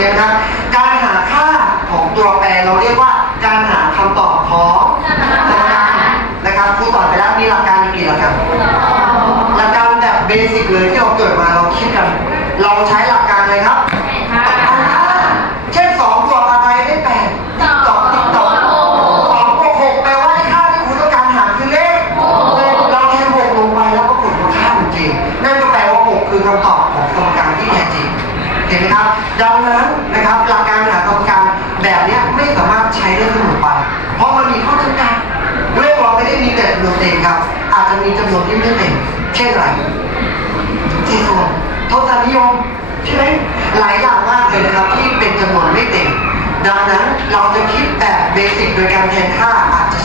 Yeah.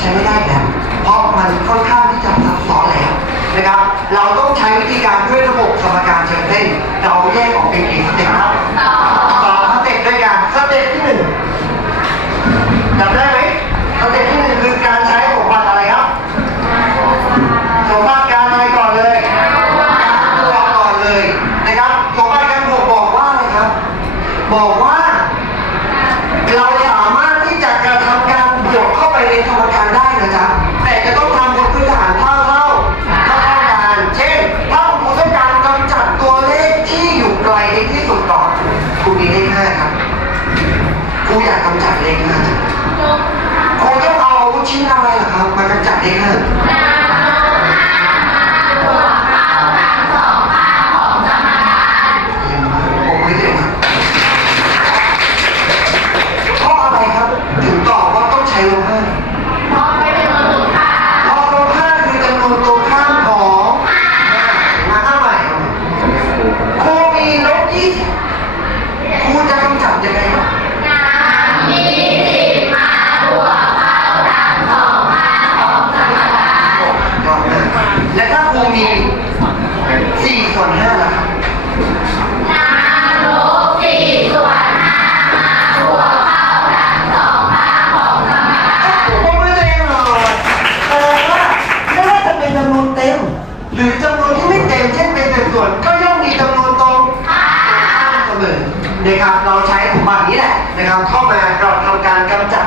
ช้ไม่ได้แล้วเพราะมันค่อนข้างที่จะซับซ้อนแล้วนะครับ เราต้องใช้วิธีการด้วยระบบสมการเชิงเส้นเราแยกออกเป็นกี่สเต็ป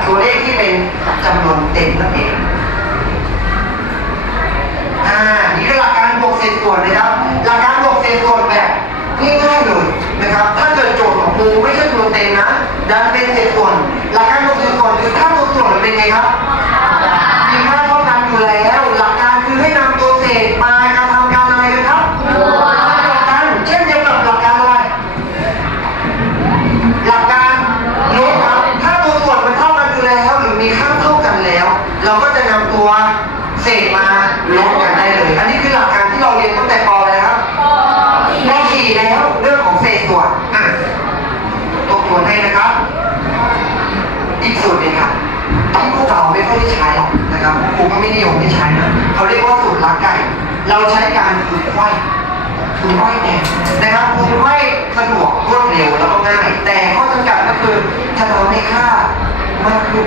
ตัวเลขที่เป็นจำนวนเต็มนั่นเองอ่านี่คือหลักการบวกเศษส่วนนะครับ หลักการบวกเศษส่วนแบบง่ายๆเลยนะครับ ถ้าเกิดโจทย์ของครูไม่ใช่จำนวนเต็มนะดันเป็นเศษส่วน หลักการบวกเศษส่วนคือถ้าตัวส่วนเป็นไงครับาไม่นิยมไม่ใช้นะเขาเรียกว่าสูตรลักไก่ เราใช้การถูกไข่ถูกไข่แดงนะครับถูกไข่สะดวกรวดเร็วแล้วก็ง่าย แต่ข้อจำกัดก็คือจะทำให้ค่ามากขึ้น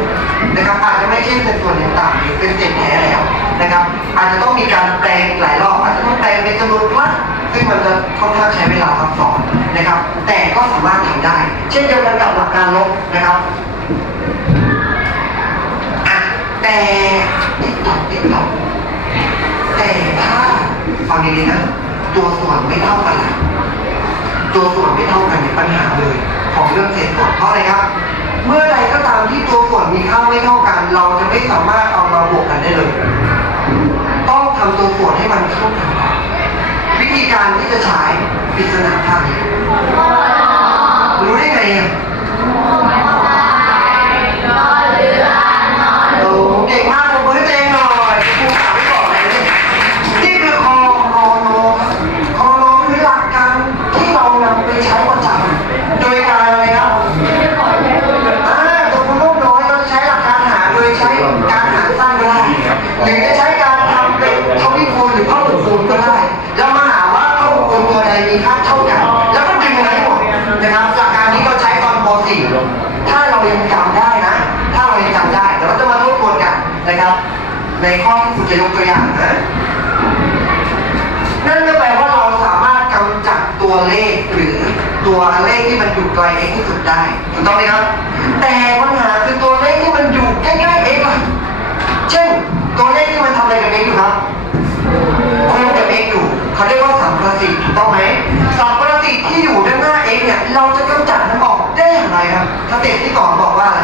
นะครับอาจจะไม่ใช่เป็นส่วนต่างหรือเป็นเศษแท้แล้วนะครับ อาจจะต้องมีการแปลงหลายรอบอาจจะต้องแปลงเป็นจำนวนมากซึ่งมันจะค่อนข้างใช้เวลาซับซ้อนนะครับ แต่ก็สามารถทำได้ เช่นเดียวกันกับหลักการลบนะครับ แต่ติ๊ตอกติ๊ตอกแต่ถ้าฟังดีๆนะ ตัวส่วนไม่เท่ากันละตัวส่วนไม่เท่ากันเนี่ปัญหาเลย ของเรื่องเศษส่วนเพราะอะไรครับ เมื่อใดก็ตามที่ตัวส่วนมีค่าไม่เท่ากัน เราจะไม่สามารถเอามาบวกกันได้เลย ต้องทำตัวส่วนให้มันเท่ากันวิธีการที่จะใช้ปริศนาภาพ วัยเล็กที่สุดได้ถูกต้องไหมครับ แต่ปัญหาคือตัวเลขที่มันอยู่ใกล้ๆเองเช่นตัวเลขที่มันทำอะไรกับเองอยู่ครับโคกับเองอยู่เขาเรียกว่าสัมประสิทธิ์ถูกต้องไหมสัมประสิทธิ์ที่อยู่ด้านหน้าเองเนี่ยเราจะกำจัดมันออกได้อย่างไรครับสเต็ปที่ก่อนบอกว่าอะไร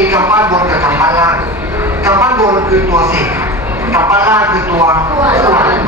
ีกำปั้นบนกับกำปั้นล่างกำปั้นบนคือตัวสิกกำปั้นล่างคือตัวส่วน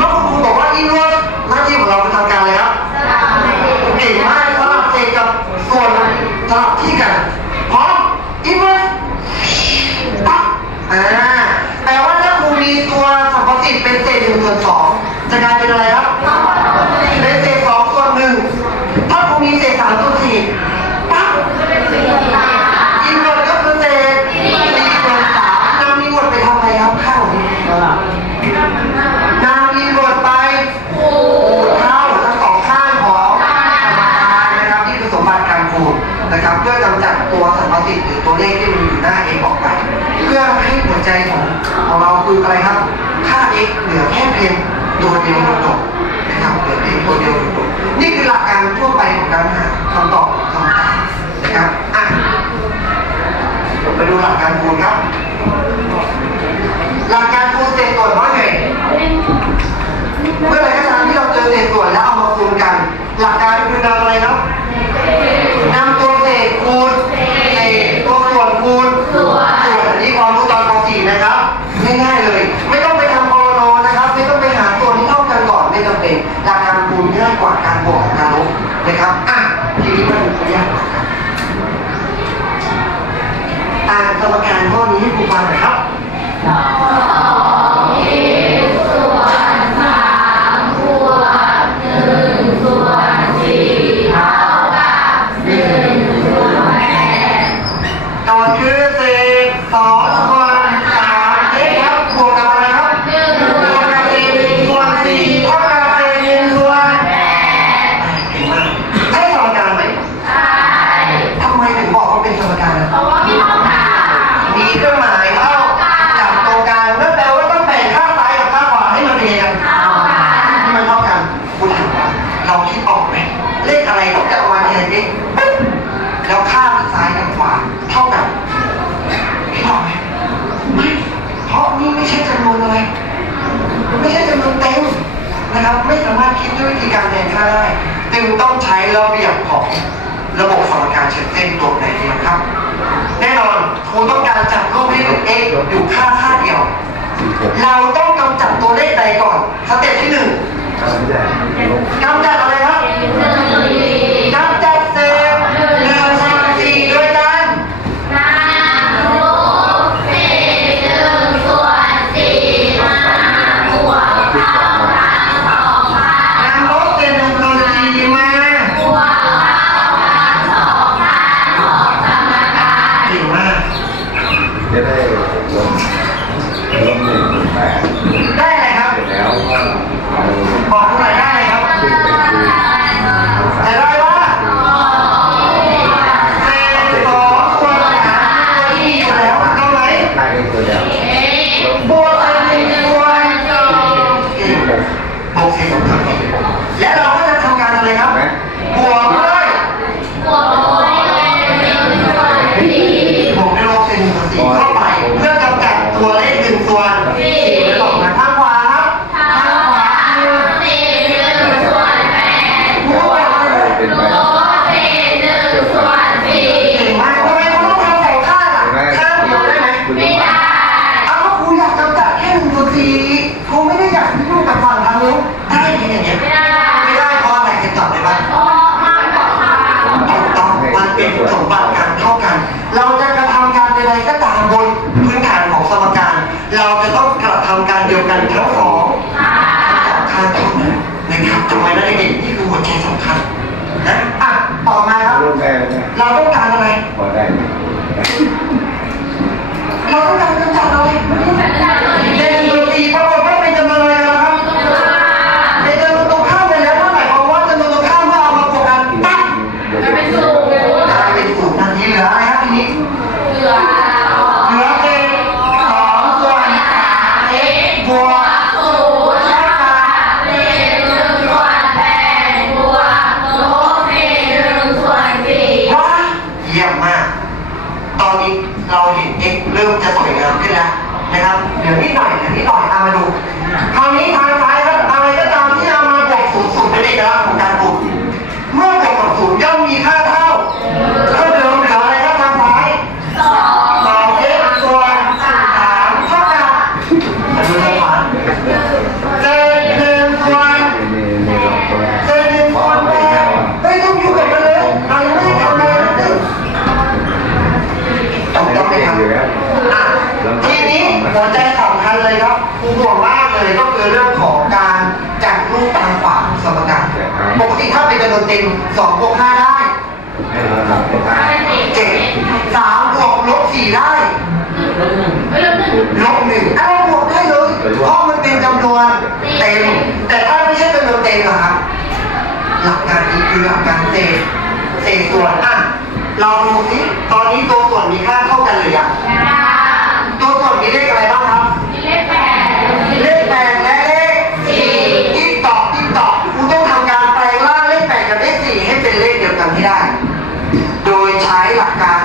างบุญครับ ช่นตัวไหนเดียวครับ แน่นอนครูต้องการจับรูปให้เป็น x อยู่ค่าค่าเดียว เราต้องกำจัดตัวเลขใดก่อน สเต็ปที่หนึ่งก เป็สองบวกห้าได้เจ็ดสามบวกลบสี่ได้ลบหนึ่งลบหนึ่อ้าวบวกได้เลยเพราะมันเป็นจำนวนเต็ม แต่ถ้าไม่ใช่จำนวนเต็มเหรอครับหลักการนี้คือหลักการเศษเศษส่วนอะเราดูสิตอนนี้ตัวส่วนมีค่าเท่ากันหรือยังตัวส่วนมีเลขอะไร ไม่ได้ โดยใช้หลักการ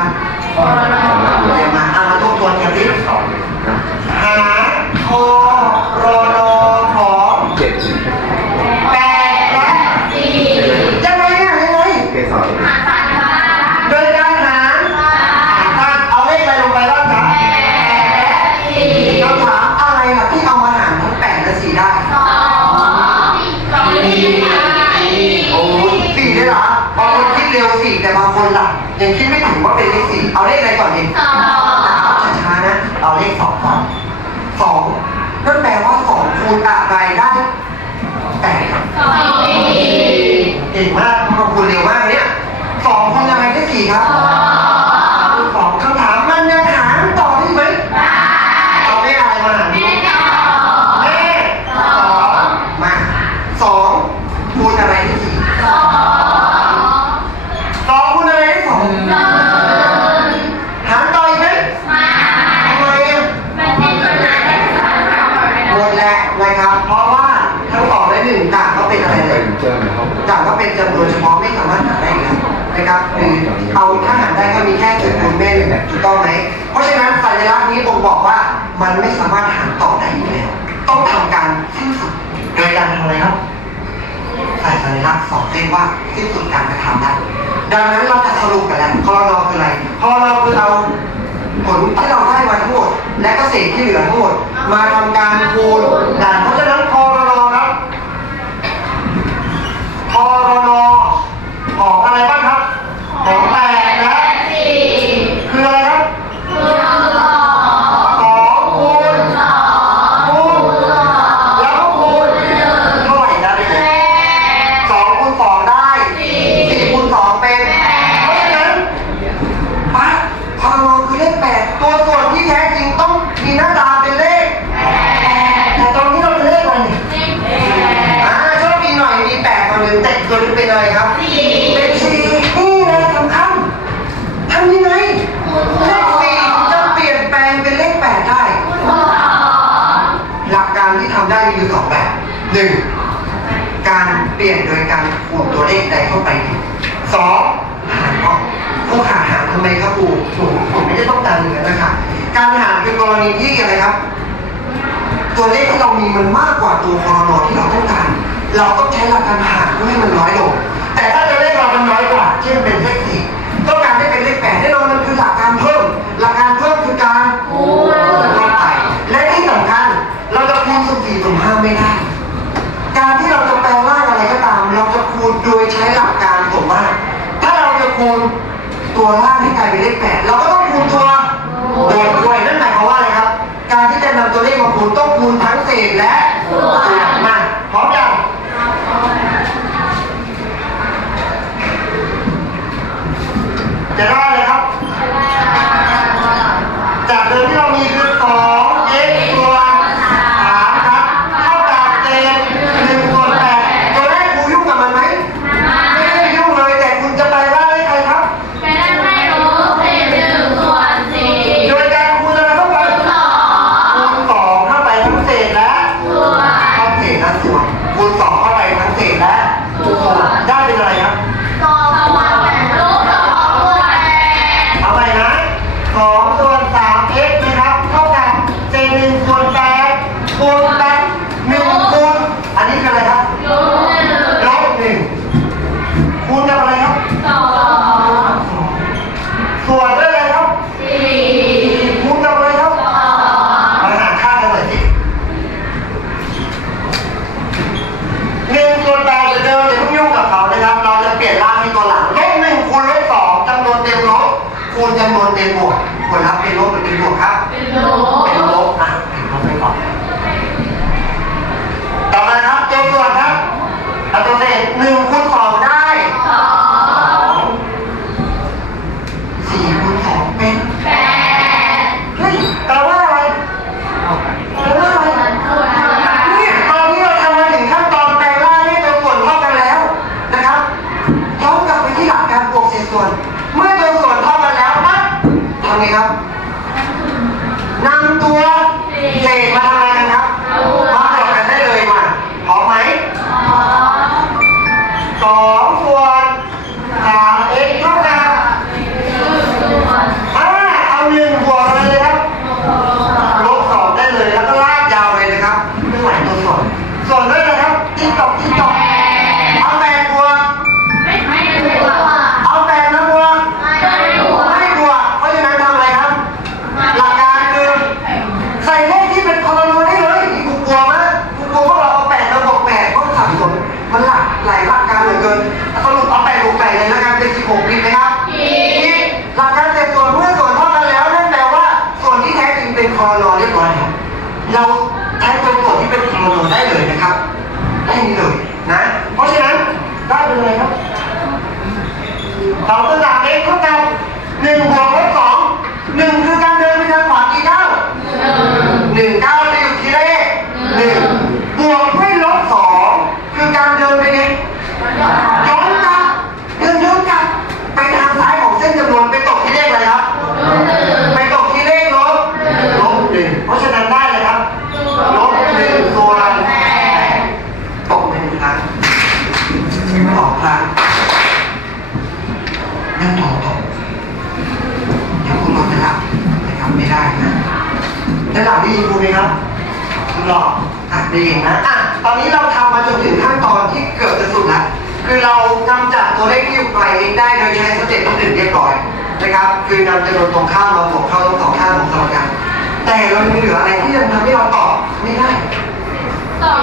มันไม่สามารถหารต่อได้อีกแล้วต้องทำการสิ้นสุดโดยการทำอะไรครับใส่สัญลักษณ์สองเส้นว่าสิ้นสุดการกระทำได้ดังนั้นเราจะสรุปกันแล้วคอรนคืออะไรคอรนคือเอาผลที่เราได้มาทั้งหมด และก็เศษที่เหลือทั้งหมด มาทำการคูณดันเพราะฉะนั้น ณีที่อะไรครับ ตัวเลขที่เรามีมันมากกว่าตัวพอนอที่เราต้องการ เราต้องใช้หลักการหารเพื่อให้มันน้อยลง คูณจำนวนเป็นบวกผลลัพธ์เป็นลบหรือเป็นบวกครับ เป็นลบเป็นลบนะเป็นลบไปก่อนต่อมาครับเจส่วนครับอัตราเศษหนึ่งคูณ ไปลิงได้โดยใช้สเจ็ดที่หนึ่งเรียบร้อยนะครับคือนำจำนวนตรงข้ามมาบวกเข้าตรงสองข้างของสมการแต่เรายังเหลืออะไรที่ยังทำให้เราตอบไม่ได้ตอบ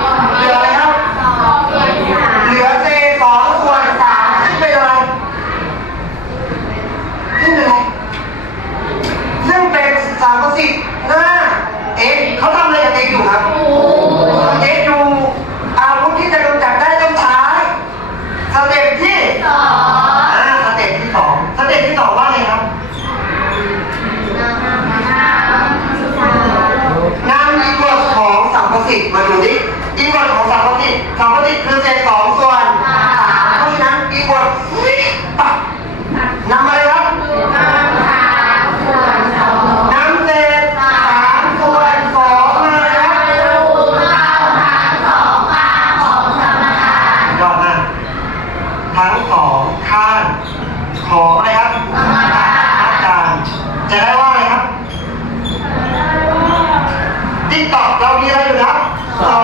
Oh.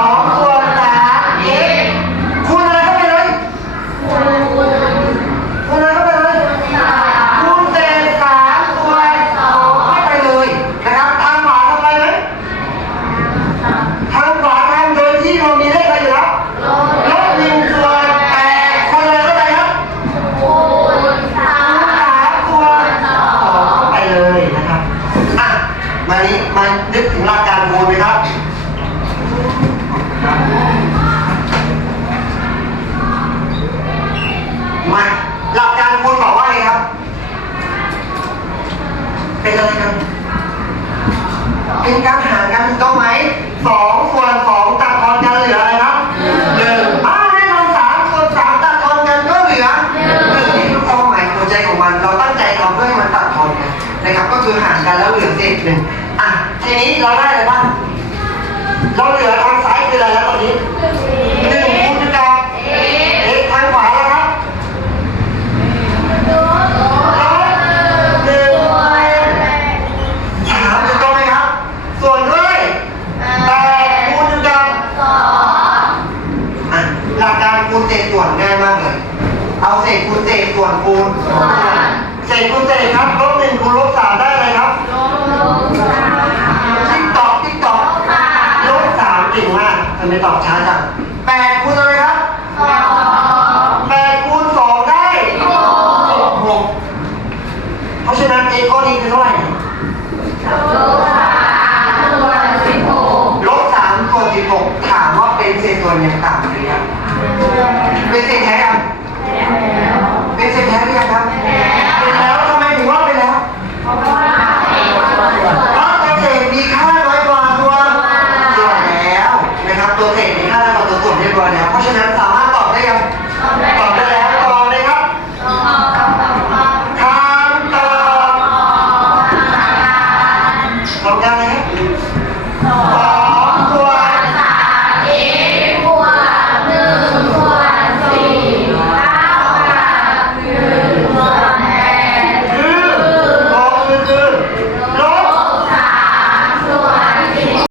লাগায় ราะฉะนั้นเ a ข้อดีคือเท่าไหร่ลบสามส่วสิบหกถามว่าเป็นเศษตัวนยังต่ำหรือยังเป็นเศษแท้ยัง